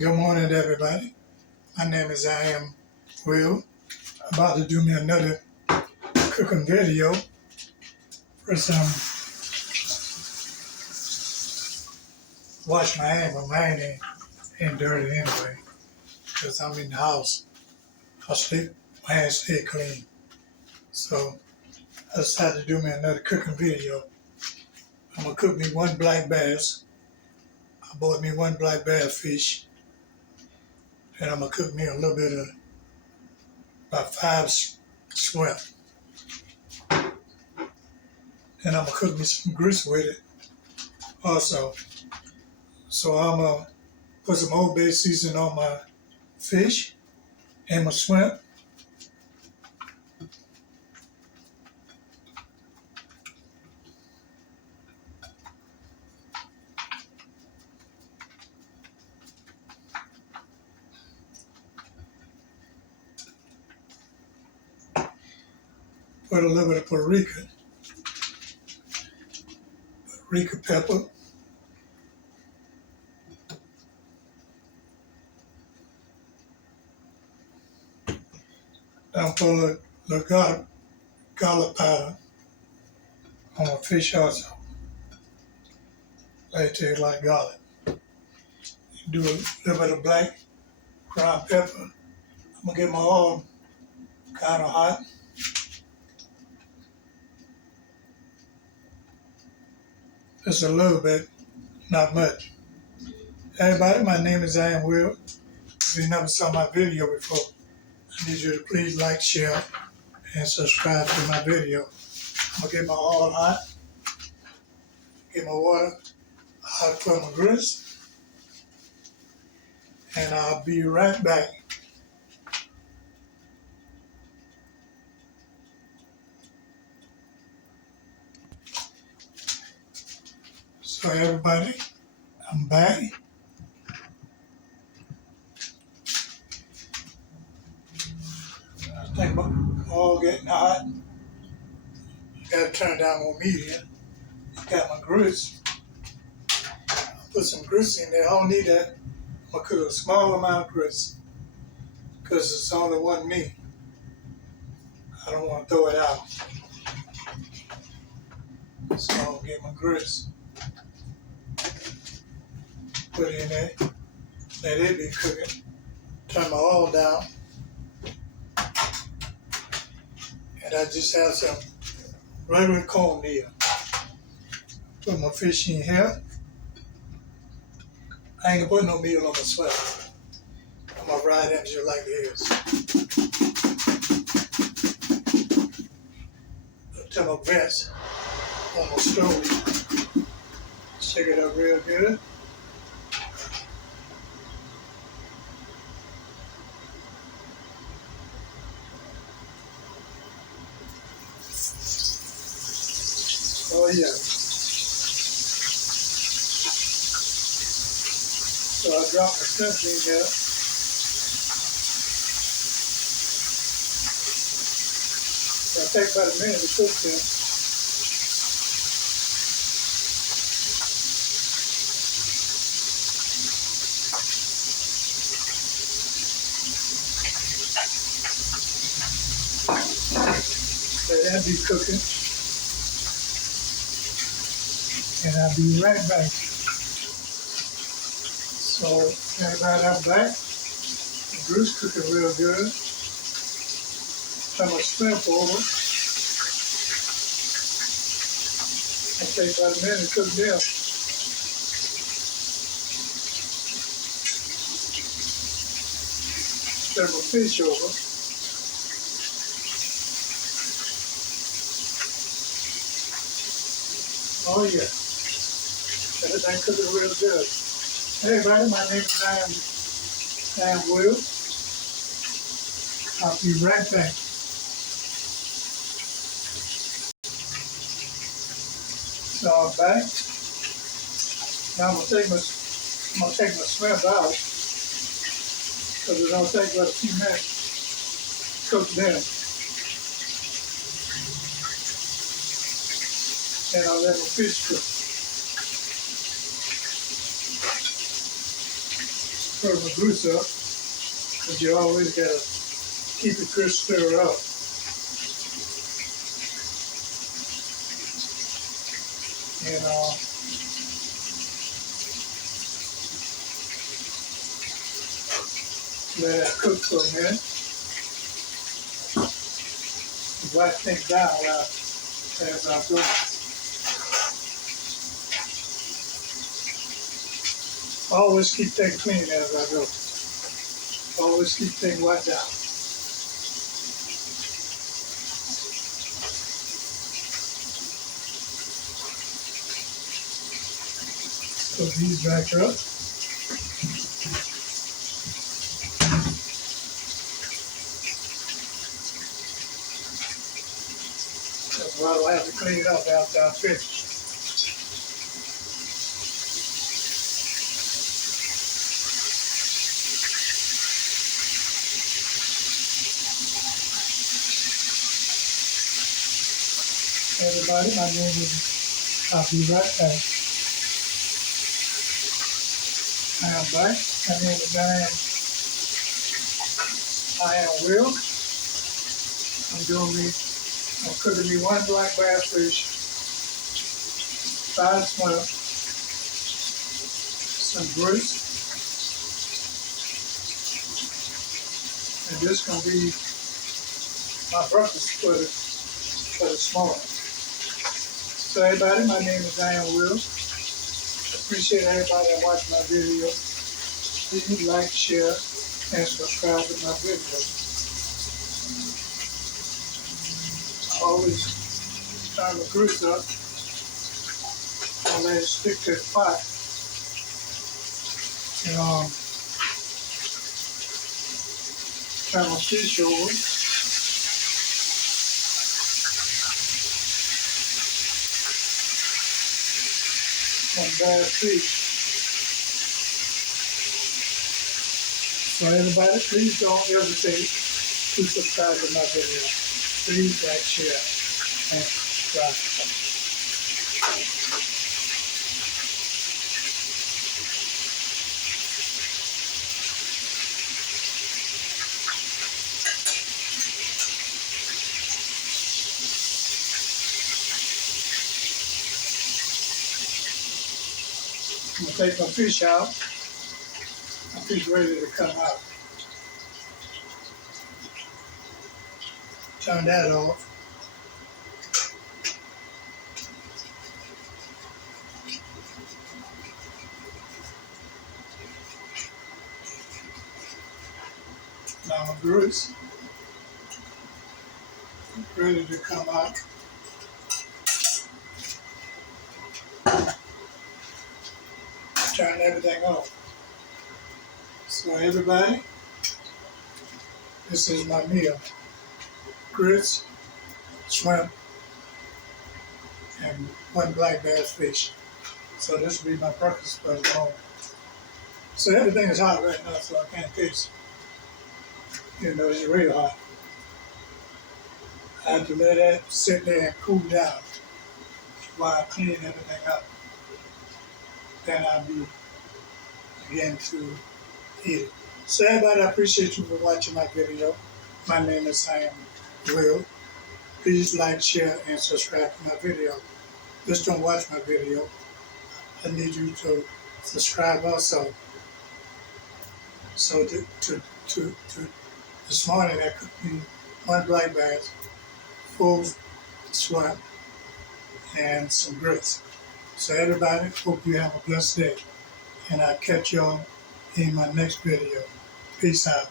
Good morning, everybody. My name is I am Will. I'm about to do me another cooking video. First, wash my hand, but mine ain't dirty anyway, because I'm in the house. My hands stay clean. So I decided to do me another cooking video. I'm gonna cook me one black bass. I bought me one black bass fish, and I'm gonna cook me a little bit of about 5 shrimp. And I'm gonna cook me some grits with it also. So I'm gonna put some Old Bay seasoning on my fish and my shrimp. Put a little bit of paprika pepper, and put a little garlic powder on my fish also. Like it tastes like garlic. Do a little bit of black ground pepper. I'm gonna get my oil kind of hot. Just a little bit, not much. Everybody, my name is I Am Will. If you never saw my video before, I need you to please like, share, and subscribe to my video. I'm gonna get my oil hot, get my water hot for my grits, and I'll be right back. So everybody, I'm back. I think my oil getting hot. Gotta turn down on medium. Got my grits. Put some grits in there. I don't need that. I'm gonna cook a small amount of grits because it's only one meat. I don't want to throw it out. So I'll get my grits. Put it in there. Let it be cooking. Turn my oil down. And I just have some regular cornmeal. Put my fish in here. I ain't gonna put no meal on my sweater. I'm gonna fry them just like this. Turn my vents on my stove. Shake it up real good. Oh yeah. So I drop my shrimp in here. It'll take about a minute to cook them. Let that be cooking. And I'll be right back. So everybody, I'm back. The grease cooking real good. Turn my shrimp over. It'll take about a minute to cook them. Turn my fish over. Oh yeah. Everything cooking real good. Hey everybody, my name is I am Will. I'll be right back. So I'm back. Now I'm gonna take my shrimp out because it's gonna take about a few minutes to cook them. And I'll let my fish cook. stir my grease up, because you always gotta keep it good stir up. And let it cook for a minute. Wipe things down as I go. Always keep things clean as I go. Always keep things wiped down. Put these back up. That's why I'll have to clean it up after I finish. Everybody, my name is, I'll be right back. I am back. My name is I am Will. I'm cooking me one black bass fish, 5 shrimp, some grits, and this is going to be my breakfast for this morning. So everybody, my name is I am Will. Appreciate everybody that watched my video. Please like, share, and subscribe to my videos. Always turn the grease up and let it stick to the pot. And turn my fish over. Some bad fish. So everybody, please don't hesitate to subscribe to my video. Please like, share, and subscribe. I'm going to take my fish out. My fish ready to come out. Turn that off. Now my grease ready to come out. Turn everything off. So everybody, this is my meal. Grits, shrimp, and one black bass fish. So this will be my breakfast for the morning. So everything is hot right now, so I can't taste it. You know, it's real hot. I have to let that sit there and cool down while I clean everything up. Then I'll begin to eat it. So everybody, I appreciate you for watching my video. My name is I am Will. Please like, share, and subscribe to my video. Just don't watch my video. I need you to subscribe also. So to this morning I cooked me one black bass, full shrimp, and some grits. So everybody, hope you have a blessed day. And I'll catch y'all in my next video. Peace out.